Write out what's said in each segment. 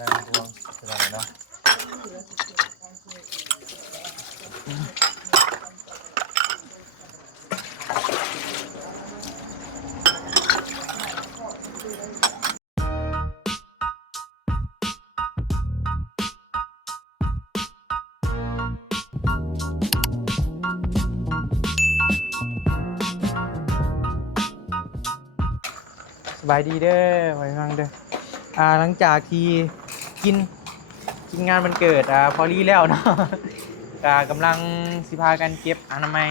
ล่างพวงสบายเนาะสบายดีเด้อไว้ฟังเด้อหลังจากที่กินงานมันเกิดพอลี่แล้วเนาะ กำลังสิพากันเก็บอนามัย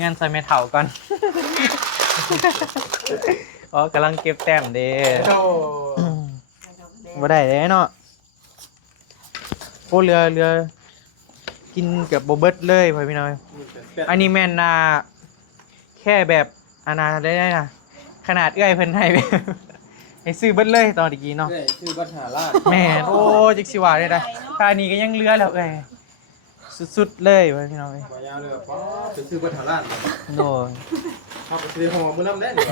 งานใส่เมทัลก่อน อ๋อกำลังเก็บแต้มเด้บ่ได้เลยเนาะโอ้เรือกินเกือบบ่เบิดเลยพ่อพี่น้อยอันนี้แม่นแค่แบบได้นะขนาดเอื้อยเพิ่นให้ ให้ซื้อเบิดเลยตอนตะกี้เนาะชื่อบัตหาราชแม่โอ้จิกสิว่าได้ได้ค่านี้ก็ยังเหลือแล้วเอ้ยสุดๆเลยพ่อพี่น้อย มายาวเลยป้าเป็นชื่อบัตหาราชโดยเอาไปซื้อของมือน้ำแน่ดิ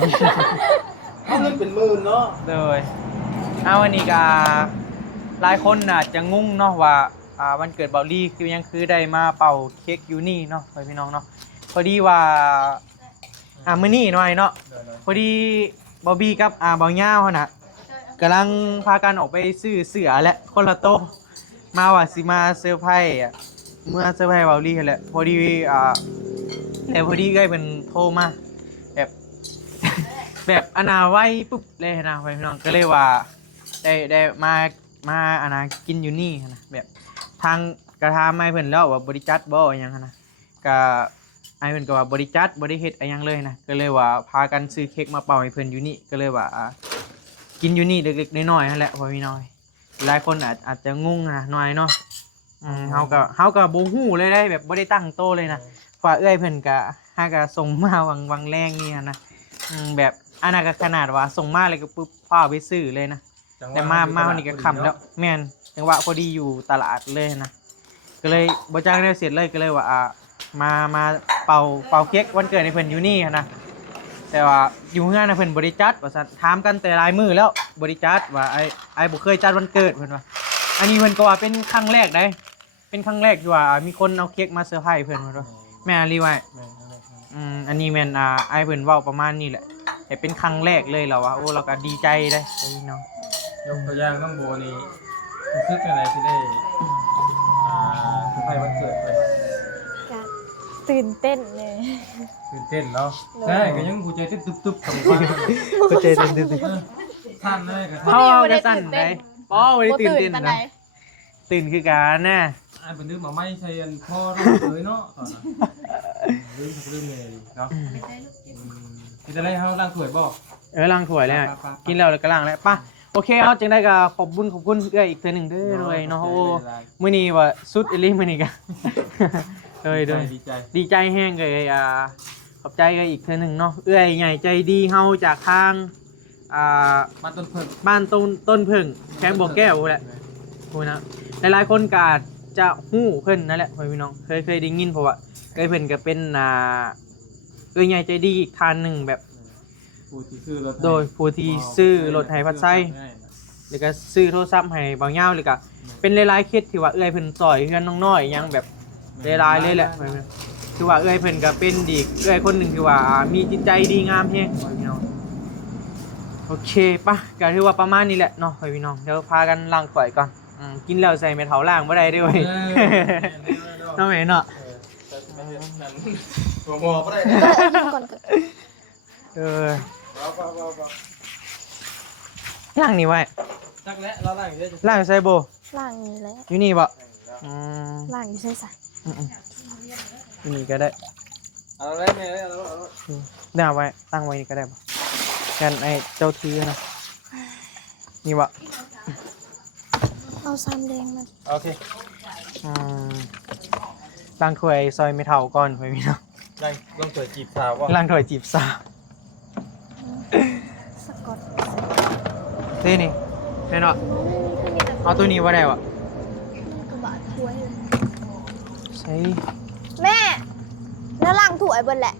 เอาเงินเป็นหมื่นเนาะโดยวันนี้ก็หลายคนน่ะจะงงเนาะว่าวันเกิดเบาลี่คือยังคือได้มาเป่าเค้กอยู่นี่เนาะพ่อพี่น้องเนาะพอดีว่ามื้อนี้หน่อยเนาะพอดีบอบบี้กับเบาย่าวน่ะกำลังพากันออกไปซื้อเสือและคนละโต๊ะมาว่าสิมาเซอร์ไพรส์เมื่อเซอร์ไพรส์เบาลี่แหละพอดีแต่พอดีก็เป็นโทรมาแบบ แบบไว้ปุ๊บเลยนะพี่น้องก็เลยว่าได้มากินอยู่นี่นะแบบทางกระทำไม่เพิ่นแล้วว่าบริจัดบ่อยังนะก็ไอ้เพิ่นก็ว่าบริจัดบ่ได้เฮ็ดอะไรยังเลยนะก็เลยว่าพากันซื้อเค้กมาเป่าให้เพิ่นอยู่นี่ก็เลยว่ากินอยู่นี่เล็กๆน้อยๆนั่นแหละพ่อพี่น้อยหลายคนอาจจะงงนะหน่อยเนาะเฮาก็บ่ฮู้เลยได้แบบบ่ได้ตั้งโตเลยนะว่าเอ้ยเพิ่นก็หาก็ส่งมาวังแรงนี่นะแบบอันนั้นก็ขนาดว่าส่งมาเลยก็ปุ๊บพาไปซื้อเลยนะแต่มาวันนี้ก็ค่ำแล้วแม่นจังหวะพอดีอยู่ตลาดเลยนะก็เลยบ่จ้างได้เสร็จเลยก็เลยว่ามาเป่าเค้กวันเกิดในเพิ่นอยู่นี่นะแต่ว่าอยู่งานนะเพิ่นบริจัดว่าซั่นถามกันแต่หลายมื้อแล้วบริจัดว่าไอ้บ่เคยจัดวันเกิดเพิ่นว่าอันนี้เพิ่นก็ว่าเป็นครั้งแรกได้เป็นครั้งแรกที่ว่ามีคนเอาเค้กมาเซอร์ไพรส์เพิ่นว่าแม่รีไว้อันนี้แม่นไอ้เพิ่นเว้าประมาณนี้แหละแต่เป็นครั้งแรกเลยแล้วว่าโอ้เราก็ดีใจได้พี่น้องยกตัวอย่างน้องโบนี่รู้สึกอะไรที่ได้เซอร์ไพรส์วันเกิดไปตื่นเต้นเลย ตื่นเต้นเนาะใช่ก็ยังหัวใจเต้นตุ๊บๆกับว่าหัวใจเต้นท่านเลยกับท่านก็สั่นได้บ่ได้ตื่นเต้นนะตื่นคือกันนะเป็นเรื่องมาไม่ใช่พ่อลูกเลยเนาะตอนนั้นเรื่องเมย์เนาะจะได้เขาล้างถ้วยบ่ล้างถ้วยแล้วกินแล้วก็ล้างแล้วป่ะโอเคเอาจังได้ก็ขอบคุณเอื้ออีกเทื่อนึงเด้อเลยเนาะโอ้มื้อนี้ว่าสุดอีหลีมื้อนี้ก็เลยดีใจแห้งเลยขอบใจกันอีกเทื่อนึงเนาะเอื้อใหญ่ใจดีเฮาจากทางบ้านต้นเพิ่งแข้งบ่อแก้วแหละโหนะหลายๆคนก็จะฮู้เพิ่นนั่นแหละพี่น้องเคยได้ยินเพราะว่าเพิ่นก็เป็นใหญ่ใจดีอีกท่านนึงแบบโดยผู้ที่ซื้อรถให้พัดไส้หรือก็ซื้อโทรศัพท์ให้บางย่าวหรือก็เป็นหลายๆเคสที่ว่าเอื้อยเพิ่นซอยเพื่อนน้องๆยังแบบหลายๆเลยแหละคือว่าเอื้อยเพิ่นก็เป็นดีเอื้อยคนหนึ่งคือว่ามีจิตใจดีงามแฮงพี่น้องโอเคป่ะก็ถือว่าประมาณนี้แหละเนาะพี่น้องเดี๋ยวพากันล้างถ้วยก่อนกินแล้วใส่เมทัลล้างบ่ได้ด้วยเนาะแม่เนาะหัวหมอก็ได้ล้างนี่ไว้จักแล้วเราล้างอยู่ได้ล้างใส่โบล่างนี้แล้วอยู่นี่บ่ล่างอยู่ใส่อยู่นี่ก็ได้เอาได้ไหมได้ไว้ตั้งไว้นี่ก็ได้บ่กันไอ้เจ้าทีนะนี่บ่เอาซ้ำแดงมาโอเคล้างถ้วยซอยเมทัลก่อนพี่น้องล้างถ้วยจีบสาวว่าล้างถ้วยจีบสาวสะกดนี่แม่เนาะเอาตัวนี้ว่าได้วะกระบะถ้วยใช่แม่แล้วล่างถ้วยบนแหละ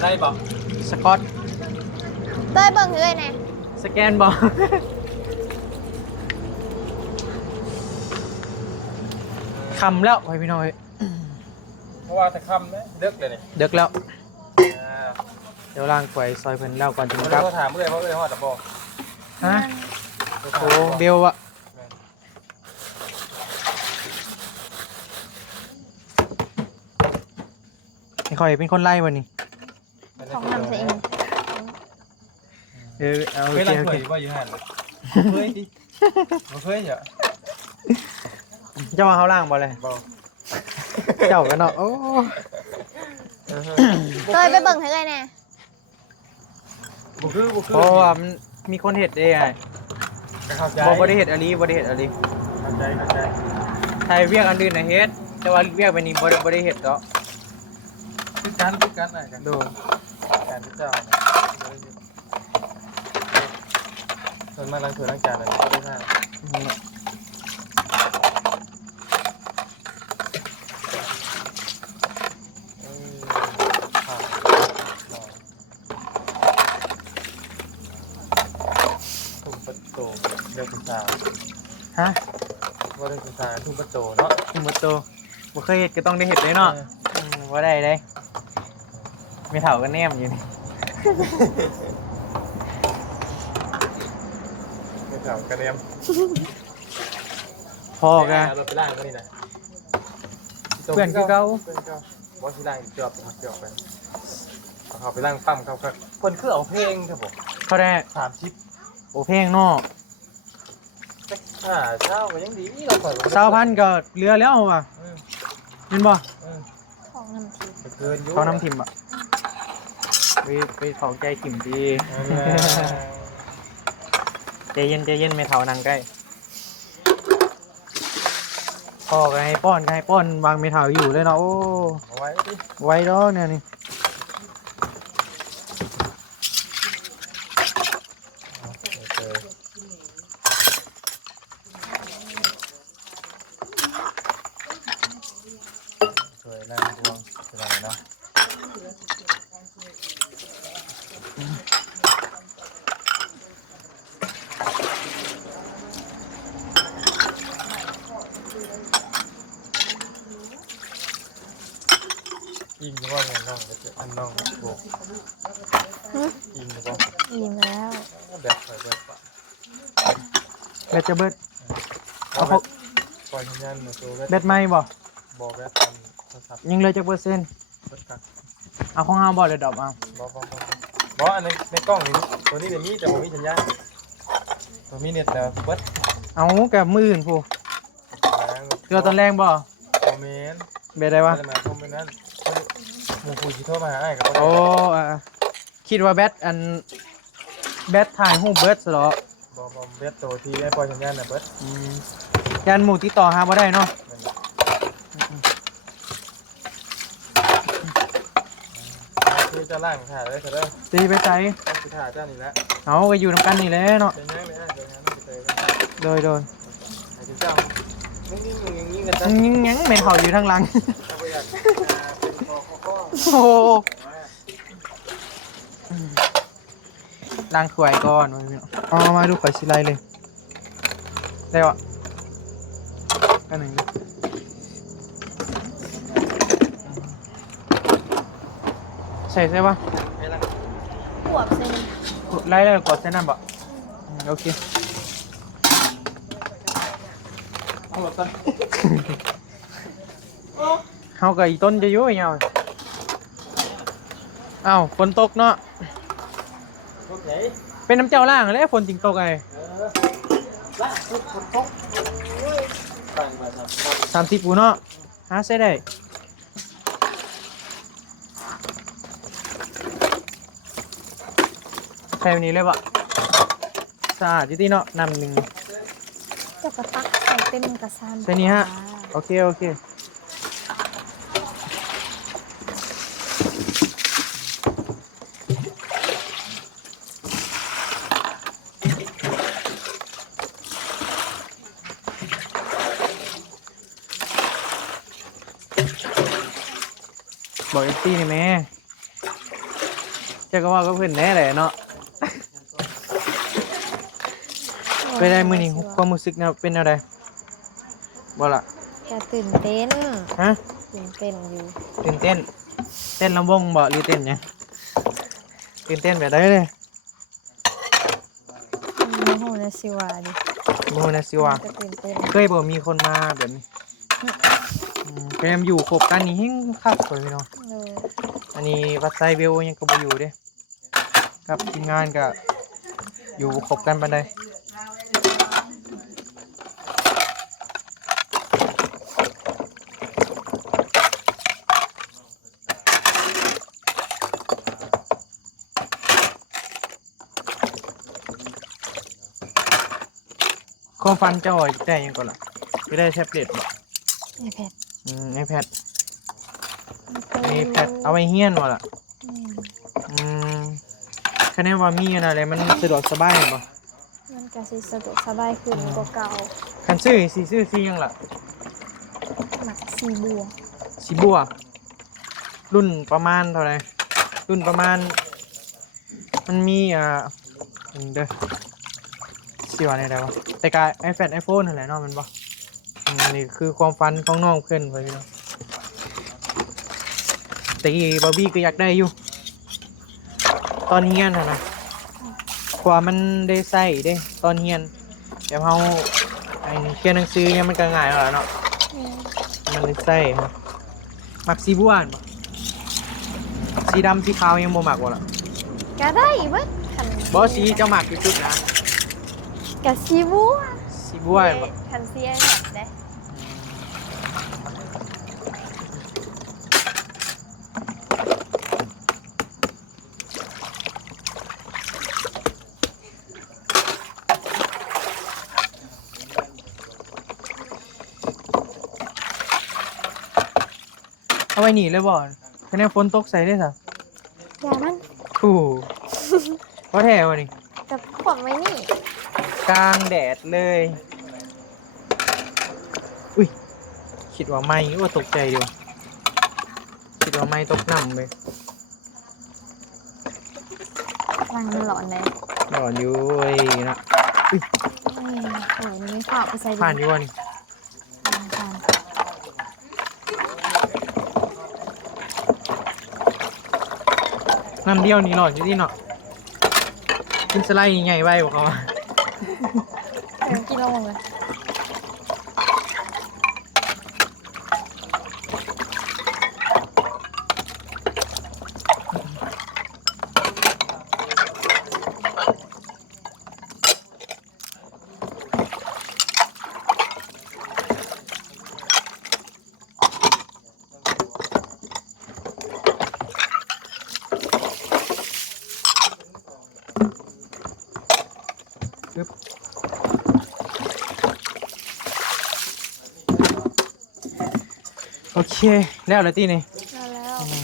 ได้บ่สกอตเต้ยเบิ่งเลยไงสแกนบ่ คำแล้วไปพี่น้องเอ้ย เพราะว่าแต่ค่ำนะเลิกเลยนี่ เด็กแล้วเดี๋ยวล้างถ้วยซอยเพิ่นแล้วก่อนถึง เมื่อ ค ไร รับ เขาถามเมื่อไรเพราะเมื่อไรเขาจะบอก ฮะโอ้เบลอะไม่ค่อยเป็นคนไล่วันนี้ ของนำเสียเอง เอา เค โอย เค รัง โอ เค เค ยว่าอยู่หันเคยดิเคยเหรอ เจ้ามาเขาล่างบ่เลย บอก เจ้ากันเนาะโอ้ เคยไปเบิ่งให้เลยแน่ บุคือ เพราะว่ามันมีคนเห็ดได้ไง เข้าใจ บ่ได้เห็ดอันนี้บ่ได้เห็ดอันนี้ เข้าใจ ไทยเวียกอันอื่นนะเฮ็ดแต่ว่าเวียกไปนี้บ่ได้เห็ดเนาะ คือกันอะไรกัน ดู การที่เจ้าส่วนมากล้างถ้วยล้างจานอะไรก็ได้ง่ายทุ่มประตูเดือดสาว ฮะ ว่าเดือดสาวทุ่มประตูเนาะ หมดโตบ่เคยเห็ดก็ต้องได้เห็ดเลยเนาะบ่ได้เลยไม่เท่ากันแนมอยู่นี่ ไม่เก่ากระเดียม พ่อกัน เราไปล่างก็นี่นะ เพื่อนคือเก่า เพื่อนเก่าบอสที่ล่างจอบจอบไปเขาไปล่างปั้มเขาคนคือเอาเพลงครับผม เขาได้ 30 โอเพลงเนาะ เช้าก็ยังดีเราเปิด 20,000ก็เหลือแล้วว่ะเห็นบ่ ของนำที เกินยุ่ เขาน้ำทิมอ่ะไปเขาใจถิ่มดีใจเย็นไม่เท่านังใกล้พ่อก็ให้ป้อนวางไม่เท่าอยู่เลยเนาะโอ้ เอาไว้ดิ ไว้ดอกเนี่ยนี่ สวยแรงดวงสวยเนาะอิงว่าเงินน้องจะอันน้องโบอิงหรือเปล่า อิ่มแล้ว แบบใส่แบบปะ แบตจะเบิด เอาแบบปล่อยสัญญาณมาตัว แบตไหมบ่ บอกแบบทำโทรศัพท์ ยังเหลยจักเปอร์เซ็นต์ เบิดกัน เอาของเฮาบ่เลยดอกเอา บอกอันในกล้องนี้ตัวนี้เป็นมีแต่ผมมีสัญญาณตัวมีเน็ตแต่เบิด เอากับมืออื่นผู้เกลือตอนแรงบ่ คอมเมนต์ เบตได้วะ อะไรมาคอมเมนต์นั้นหมู่ผู้ที่โทรมาหาไอ้กับ โอ้คิดว่าแบตอันแบตถ่ายรูปเบิดซะเหรอ บอกเบิดตัวที่ไอ้ปล่อยสัญญาณน่ะเบิด ยันหมู่ติดต่อหาบ่ได้เนาะ คือจะล่างถ่ายได้ก็ได้ ตีไปใจ คือถ่ายเจ้านี่แหละ เอาก็อยู่นำกันนี่แหละเนาะ เป็นยังไงไม่ได้เป็นยังไงไม่เจอกัน โดย ไอ้เจ้านิ่งๆกันจ้ะ ยังไม่เท่าอยู่ทางหลัง เอาไปอยากเป็นคอ โอ้โหล้างถ้วยก่อนเอามาดูข่อยสิไลเลยได้วะกันหนึ่งดิใส่ปะ ไม่ล่ะ ขวบเซน ไล่เลยกดเส้นนั่นปะโอเค เอาหมดต้น เฮากับอีต้นจะยุ่ยเงาอ้าวฝนตกเนาะ โอเค เป็นน้ำเจ้าล่างเลยฝนจริงตกไง ล่างทุกคนตกตั้งมาครับ 30ปูเนาะหาใส่ได้ใส่แบบนี้เลยปะสะอาดจริงๆเนาะนำหนึ่ง เจ้ากระตักใส่เต็มกระซาน ใส่นี่ฮะ โอเคบอกเอฟซีนี่แม่เจ้าก็ว่าก็เพื่อนแน่แหละเนาะไปได้มือนี่ความรู้สึกนะเป็นอะไรบ่ล่ะ จะตื่นเต้น ฮะ ตื่นเต้นอยู่ ตื่นเต้นเต้นลำวงบ่หรือเต้นเนี่ยตื่นเต้นแบบได้เลย โมโหนะสิวาดิ โมนะสิว่า จะตื่นเต้น เคยบอกมีคนมาแบบนี้พยายามอยู่ครบกันนี่เฮงคักเลยพี่น้อง เลย อันนี้วัดไซเวลยังก็บ่อยู่เด้กับทีมงานก็อยู่ครบกันปานใดความฝันเจ้าได้ยังก่อนล่ะไม่ได้แท็บเล็ตบ่ iPad iPad เอาไว้เฮียนว่ะล่ะคะแนนว่ามีอะไรมันสะดวกสบายบ่ มันก็สิสะดวกสบายขึ้นกว่าเก่า คันซื้อซื้อยังล่ะ หมักสีบัว สีบัวรุ่นประมาณเท่าไหร่รุ่นประมาณมันมีเด้อสิว่าได้วะแต่กาย iPad iPhone นั่นแหละเนาะมันบ่นี่คือความฝันของน้องเพิ่นไว้พี่น้องแต่บาร์บี้ก็อยากได้อยู่ตอนเฮียนนะกว่ามันได้ใส่เด้ตอนเฮียนเดี๋ยวเฮาเขียนหนังสือเนี่ยมันก็ง่ายแล้วเนาะมันได้ใส่มักสีบัวบ่สีดำสีขาวยังบ่มักบ่ล่ะ ก็ได้เบิดคัน บ่สีเจ้ามักที่สุดนะ ก็สีบัว สีบัวบ่ คันสี iPad เด้ เอาไว้นี่เลยบ่คะแนนฝนตกใส่ได้ซะ อย่ามัน โอ้บ่แท้ว่ะนี่ กับขวดไว้นี่ กลางแดดเลยอุ้ยคิดว่าไหม้ว่าตกใจดีว่ะคิดว่าไหม้ตกน้ำเลย มันหลอนเลย หลอนอยู่เว้ยนะอุ้ย โอ้ยมันผ่าไปใส่ดิ ผ่านอยู่วะนี่ ผ่าน น้ำเดียวนี่หลอนอยู่ที่เนาะกินสไลด์ใหญ่ไว้บอกเขาว่า เดี๋ยวกินลงเลย ปึ๊บโอเคแล้วเลยตีนี่ แล้ว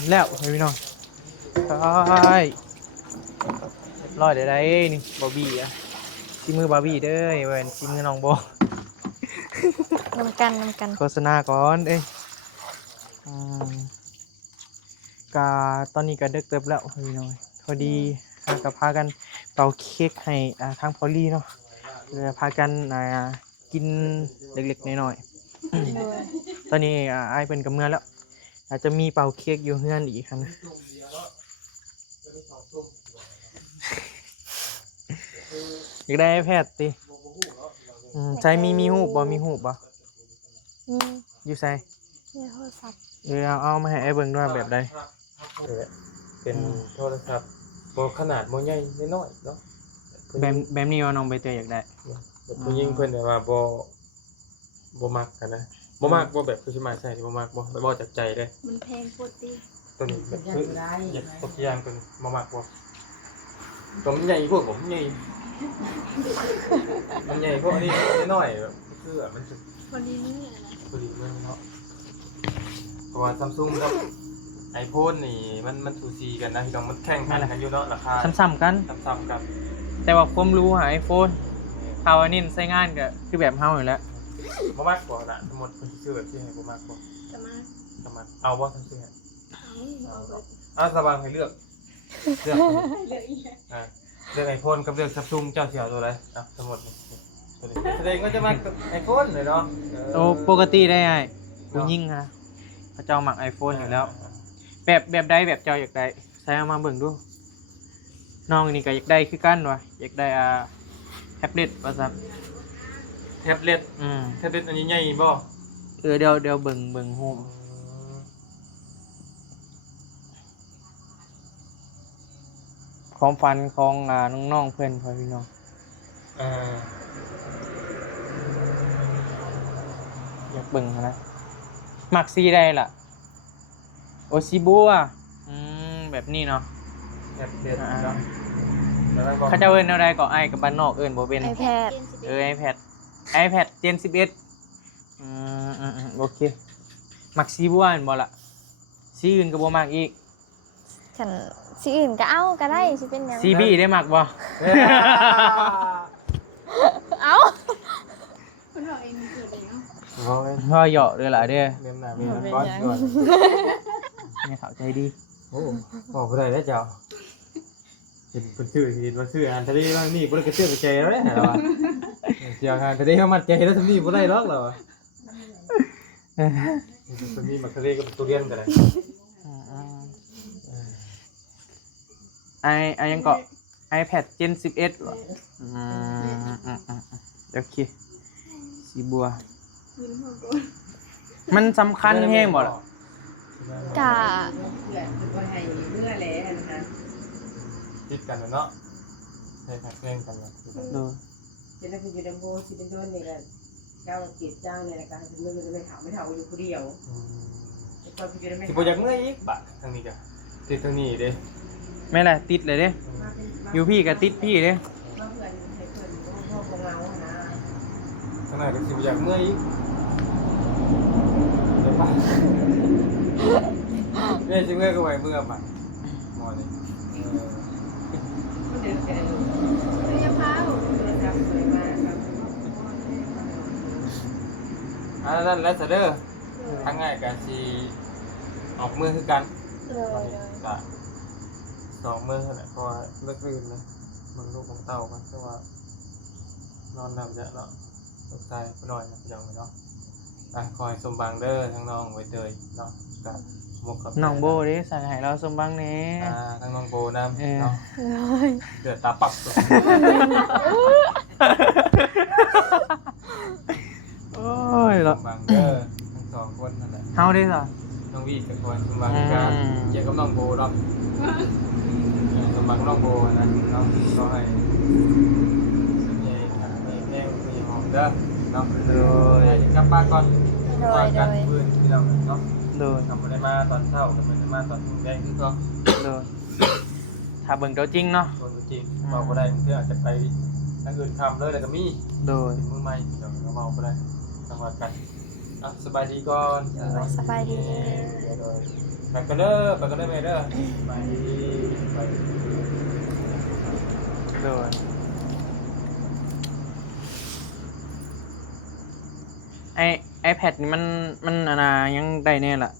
แล้วเฮ้ยพี่น้องใช่รอดได้นี่บอบบี้อะที่มือบาร์บี้เด้อเว้นที่มือน้องโบ น้ำกัน โฆษณาก่อนเอ้ยกาตอนนี้ก็ดึกเติบแล้วพี่น้องพอดีกับพากันเป่าเค้กให้ทางพอลลี่เนาะพากันกินเล็กๆน้อย เลย ๆตอนนี้ไอ้เป็นกับเมื่อแล้วอาจจะมีเป่าเค้กอยู่เฮือนอีกครับนะอยากได้แพทย์ติใช้มีหูบบ่มีหูบบ่ มี อยู่ใส่ มีโทรศัพท์ เดี๋ยวเอามาให้ไอ้เบิ่งด้วยแบบใด เป็นโทรศัพท์โบขนาดโบใหญ่น้อยๆเนาะ แบบนี้ว่าน้องใบเตยอยากได้ แบบผู้หญิงเพิ่นแต่ว่าโบมักกันนะโบมักบ่แบบคือสิมาใส่โบมักบ่จากใจเลย มันแพงโคตรดี ตัวนี้แบบคืออยากตกยางเป็นบ่มักบ่ตัวมันใหญ่พวกผมใหญ่มันใหญ่พวกนี้น้อยๆแบบคือมันจะ วันนี้นี่ พอดีเมืองเนาะเพราะว่า Samsung กับ iPhone นี่มันสูสีกันนะที่ต้องมันแข่งกันอยู่เนาะราคา ซ้ำๆกัน ซ้ำๆกัน แต่ว่าความรู้หาไอโฟนฮาวานินใช้งานก็คือแบบเฮาอยู่แล้ว บ่มักบ่ล่ะทั้งหมดคนที่ซื้อแบบที่ให้บ่มักบ่ จะมา ประมาณเอาบ่ทั้งซื้อให้ เอาแบบ เอาสบายให้เลือกเลือกเลือกไอโฟนกับเลือก Samsung เจ้าสิเอาตัวใดทั้งหมดนี่ แสดงก็จะมาไอโฟนเลยเนาะ โตปกติได้ไอ้ผู้ยิ่งฮะเขาเจ้าหมัก iPhone อยู่แล้ว แบบใดแบบเจ้าอยากได้ใช้เอามาเบิ่งดูน้องนี่ก็อยากได้คือกันวะอยากได้แท็บเล็ตว่าซั่น แท็บเล็ต แท็บ อันนี้ใหญ่บ่ เดี๋ยวเบิ่งโฮมความฝันของน้องๆเพื่อนพ่อพี่น้องอยากเบิ่งหั้นนะมักสีได้ล่ะโอซิบัวแบบนี้เนาะ แท็บเล็ตเนาะ เขาจะเอิ้นอะไรก็ไอ้กับบ้านนอกเอิ้นบ่เป็น iPad iPad Gen 11โอเคมักสีบัวแม่นบ่ล่ะสีอื่นก็บ่มักอีก ฉันสิอื่นก็เอาก็ได้สิเป็นหยัง CB ได้มักบ่ เอา พ่อเหยาะเลยล่ะเด้อ เริ่มหน้ามีก้อนก่อน แม่เข้าใจดี โอ้บอกบ่ได้แล้วเจ้าเห็นเพิ่นชื่ออันทะเลว่านี่บ่ได้กระเตื้อไปแกแล้วเหรอเจ้าอันทะเลเฮามัดใจแล้วทำนี่บ่ได้หรอกเหรอทำนี่มักทะเลกับทุเรียนก็ได้ ไอยังเกาะ iPad Gen 11ว่ะโอเคสีบัวมันสำคัญแฮงบ่ล่ะ กะ ติดกันเนาะให้ผักแกงกันนะ ดู จะได้เป็นยูดัมโบสิเป็นโดนนี่กันเจ้าเกียรติจ้างเนี่ยการเป็นเรื่องจะไม่ถามอยู่คนเดียวตอนเป็นยูดัม สิบ่อยากเมื่อยอีกบะทางนี้จ้ะติดทางนี้เด้ แม่ล่ะติดเลยเด้อยู่พี่ก็ติดพี่เด้ มาเพื่อนให้เพื่อนพ่อของเรานะ ทางนั้นก็สิบ่อยากเมื่อยอีกเดี๋ยวป่ะแม่สิเมื่อยก็ไว้เมื่อป่ะหมอนี่ ก็เดินกันเลยจะพาผมจะทำอะไรมาครับ อันนั้นแล้วซะเด้อทางง่ายก็สิออกมือคือกัน เลย ก็2มื้อนั่นแหละเพราะว่าเลิกตื่นนะมึงลูกของเต้ามันเพราะว่านอนนำจะเนาะตกใจไปหน่อยนะพี่น้องเนาะคอยสมบังเด้อทั้งน้องไว้เตยเนาะก็มุกกับ น้องโบเด้สั่งให้เราสมบังแหน่ ทั้งน้องโบนำเนาะ เลย เดือดตาปับตัว โอ้ย ส ล่ะ มบังเด้อทั้งสองคนนั่นแหละ เฮาเด้ซะ น้องวีกับคนสมบังกันเกี่ยวกับน้องโบเนาะสมบังน้องโบนะน้องก็ให้แม่มีหอมเด้อเนาะเลยกลับบ้านก่อนก่อนกันพื้นพี่น้องเนาะ โดย ทำไม่ได้มาตอนเช้าทำไม่ได้มาตอนแดงคือก็ โดยถ้าเบิ่งตัวจริงเนาะ ตัวจริงเมาก็ได้เพื่ออาจจะไปทางอื่นทำเลยแต่ก็มี โดย มือใหม่เดี๋ยวก็เมาก็ได้ทำมากันสบายดีก่อน สบายดี ไปกันเด้อไปกันเด้อแม่เด้อสบายดีสบายดี โดยiPad นี่มันยังได้แน่ล่ะ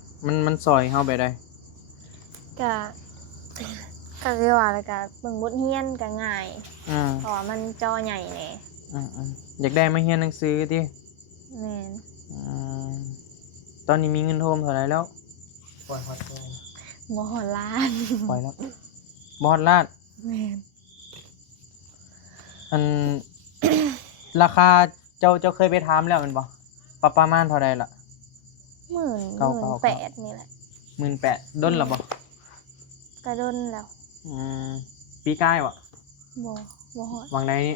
มันซอยเฮาไปได้ กะก็คือว่าแล้วก็เบิ่งบทเรียนก็ง่าย เพราะว่ามันจอใหญ่แน่ อยากได้มาเรียนหนังสือติ แม่น ตอนนี้มีเงินโทมเท่าไหร่แล้ว ปล่อยฮอตเลย บ่ฮอดล้าน ปล่อยแล้วบอดลาด แม่น อัน ราคาเจ้าเคยไปถามแล้วแมันบ่ประมาณเท่าใดล่ะ 18,000นี่แหละ 18,000ด้นล่ะบ่ ก็ดนแล้ว ปีกายบ่ บ่ฮอด วางใดนี่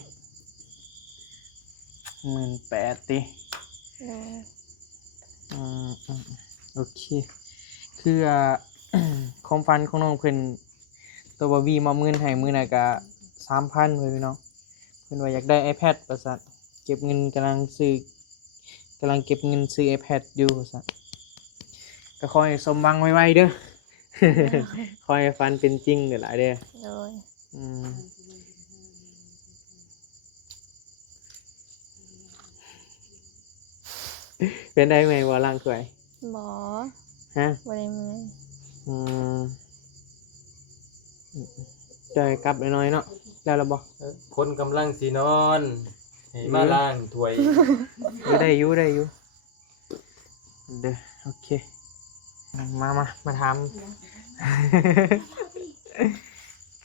18,000ติ เลย โอเค คือความฝันของน้องเพิ่นตัวบ่วีมอบเงินให้มื้อน่ะก็ 3,000 เพิ่นพี่น้องเพิ่นว่าอยากได้ iPad ว่าซั่นเก็บเงินกำลังเก็บเงินซื้อ iPad อยู่ว่าซั่นก็ขอให้สมหวังไวๆเด้อ ขอให้ฝันเป็นจริงเด้อหลายเด้อ เลย เป็นได้ไหมว่าร่างสวย บ่ ฮะ บ่ได้มื้อ จอยกลับน้อยๆเนาะแล้วเราบอก คนกำลังสีนอน ให้มาล้างถ้วย อยู่ได้อยู่ได้อยู่เด้อโอเคมาถาม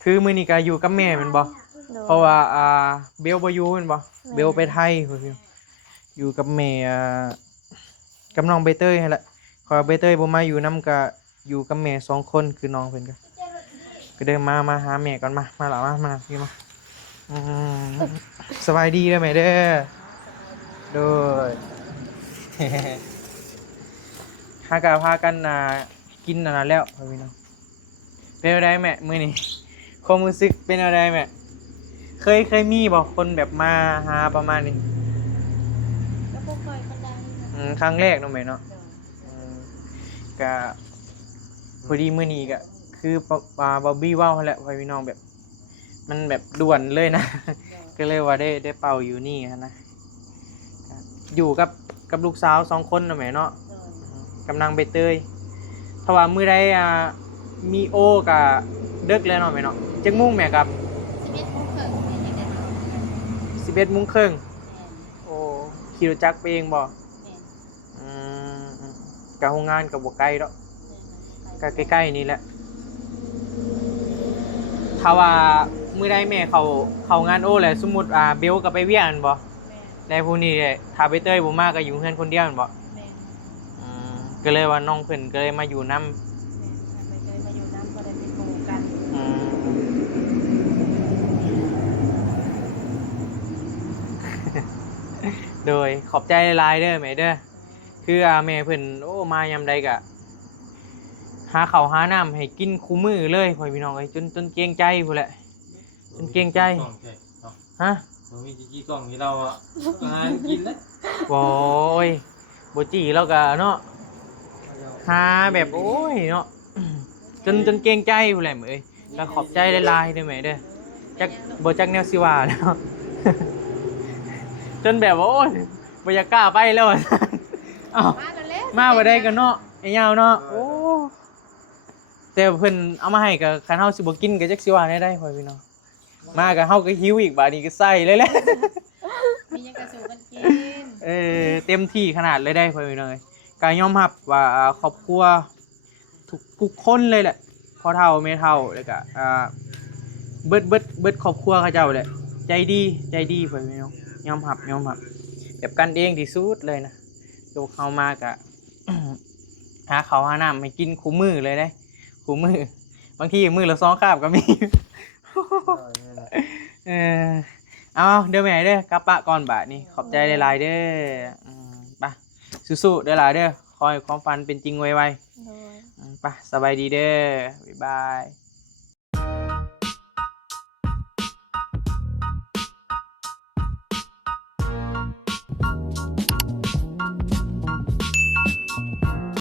คือมื้อนี้ก็อยู่กับแม่แม่นบ่ โดย เพราะว่าเบลบ่อยู่แม่นบ่เบลไปไทยพุ่นพี่อยู่กับแม่กับน้องใบเตยนั่นแหละขอใบเตยบ่มาอยู่นํก็อยู่กับแม่สองคนคือน้องเพิ่นก็เดินมาหาแม่ก่อนมาหล่ะมาพี่มาสบายดีเด้อแม่เด้อโดย หากะพากันกินอันนั้นแล้วพี่น้องเป็นอะไรแม่มื้อนี้ความรู้สึกเป็นอะไรแม่เคยมีบ่คนแบบมาหาประมาณนี้ ก็บ่ค่อยปานใด ครั้งแรกเนาะแม่เนาะก็พอดีมื้อนี้ก็คือบอบบี้เว้าหั่นแหละพี่น้องแบบมันแบบด่วนเลยนะ ก็เลยว่าได้เป่าอยู่นี่นะอยู่กับลูกสาว2คนเนาะแม่เนาะกำลังไปเตยถ้าว่ามื้อใดมีโอกับเดึกแล้วเนาะแม่เนาะจักมุ่งแม่กับ11:30นโอ้ขี่รถจักรไปเองบ่กับโรงงานกับบ่ไกลดอกก็ใกล้ๆนี่แหละถ้าว่ามื้อใดแม่เข้างานโอแล้วสมมุติเบลก็ไปเวียนบ่ได้ผู้นี้ถ้าไปเตยบ่มาก็อยู่เฮือนคนเดียวแม่นบ่ก็เลยว่าน้องเพิ่นก็เลยมาอยู่นำโดยขอบใจหลายๆเด้อแม่เด้อคือแม่เพิ่นโอ้มายามใดก็หาข้าวหาน้ำให้กินคู่มื้อเลยพ่อพี่น้องเอ้ยจนเกรงใจพุ่นแหละจนเกรงใจฮะ มันมีจี้กล้องที่เราอ่ะงานกินนะ โอ้ยบ่จี้แล้วก็เนาะหาแบบโอ้ยเนาะจนเกรงใจพุ่นแหละเอ้ยก็ขอบใจหลายๆเด้อแม่เด้อจักบ่จักแนวสิว่าแล้ว จนแบบว่าโอ้ยบ่อยากกล้าไปแล้วอะอ้าวมาบ่ได้กันเนาะไอ้ยาวเนาะโอ้แต่เพิ่นเอามาให้ก็คันเฮาสิบ่กินก็จักสิว่าได้พ่อพี่น้องมาก็เฮาก็หิวอีกบาดนี้ก็ใส่เลยแหละ มียังกระสูกันกิน เต็มที่ขนาดเลยได้พ่อพี่น้องเอ้ยก็ยอมรับว่าครอบครัวทุกคนเลยแหละพ่อเฒ่าแม่เฒ่าแล้วก็เบิดครอบครัวเขาเจ้าแหละใจดีพ่อพี่น้องยอมรับแบบกันเองที่สุดเลยนะยกเข้ามาก็ หาข้าวหาน้ำให้กินคู่มื้อเลยได้คู่มื้อบางทีมื้อละ2คาบก็มี เอาเด้อแม่เด้อกลับปะก่อนบาดนี้ขอบใจหลายๆเด้อไปสู้ๆเด้อหลายเด้อขอให้ความฝันเป็นจริงไว โดย ๆไปสบายดีเด้อบ๊ายบาย